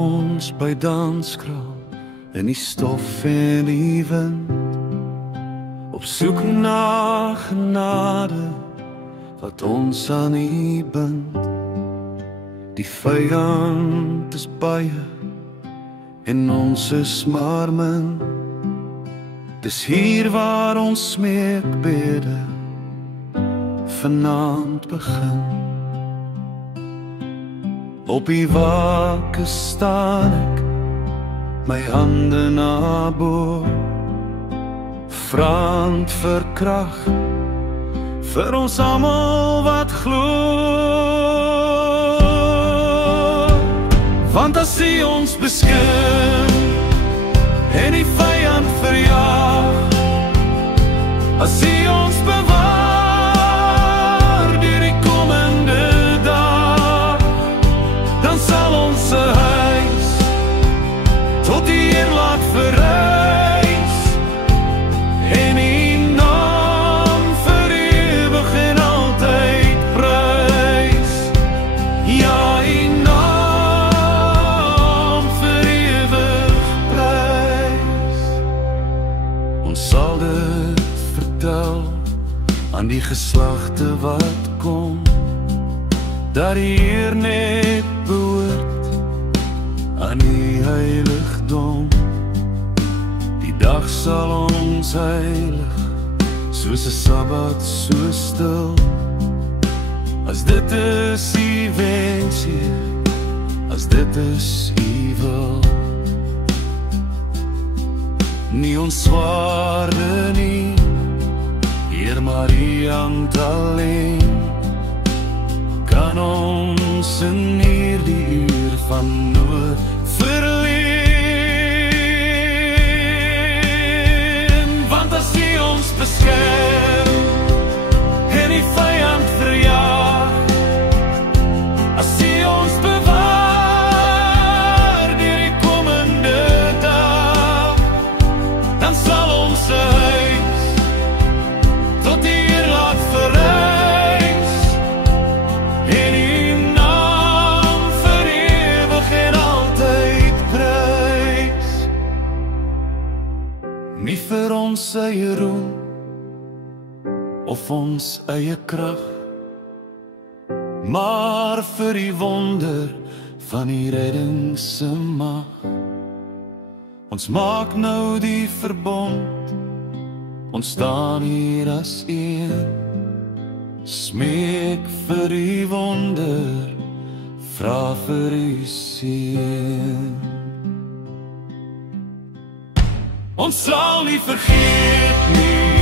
ons by danskraal in die stof en die wind, op soek na genade wat ons aan U bind. Die vyand is baie en ons is maar min. Dis hier waar ons smeekbede vanaand begin. Op die wakke staan ek, my hande na bo, vraand vir krag, vir ons almal wat glo. Want as U ons beskerm en die vyand verjaag, as U ons bewaar deur die komende dag, dan sal ons huis tot die Heer laat verrys en U naam vir ewig en altyd prys. Ja, U naam vir ewig prys. Ons sal dit vertel aan die geslagte wat kom, dat die Heer net behoort aan die heiligdom. Die dag sal ons heilig, soos 'n Sabbat so stil. As dit is U wens, Heer, as dit is U wil. Nie ons swaarde nie, Heer, maar U hand alleen kan ons in hierdie uur van nood verleen. Want as U ons beskerm en die vyand verjaag, as U ons bewaar deur die komende dag, dan sal ons huis tot die Heer laat verrys en U naam vir ewig en altyd prys. Nie vir ons eie roem of ons eie krag, maar vir die wonder van die redding se mag. Ons maak nou die verbond, ons staan hier as een, smeek vir die wonder, vra vir U seën. Ons sal nie vergeet nie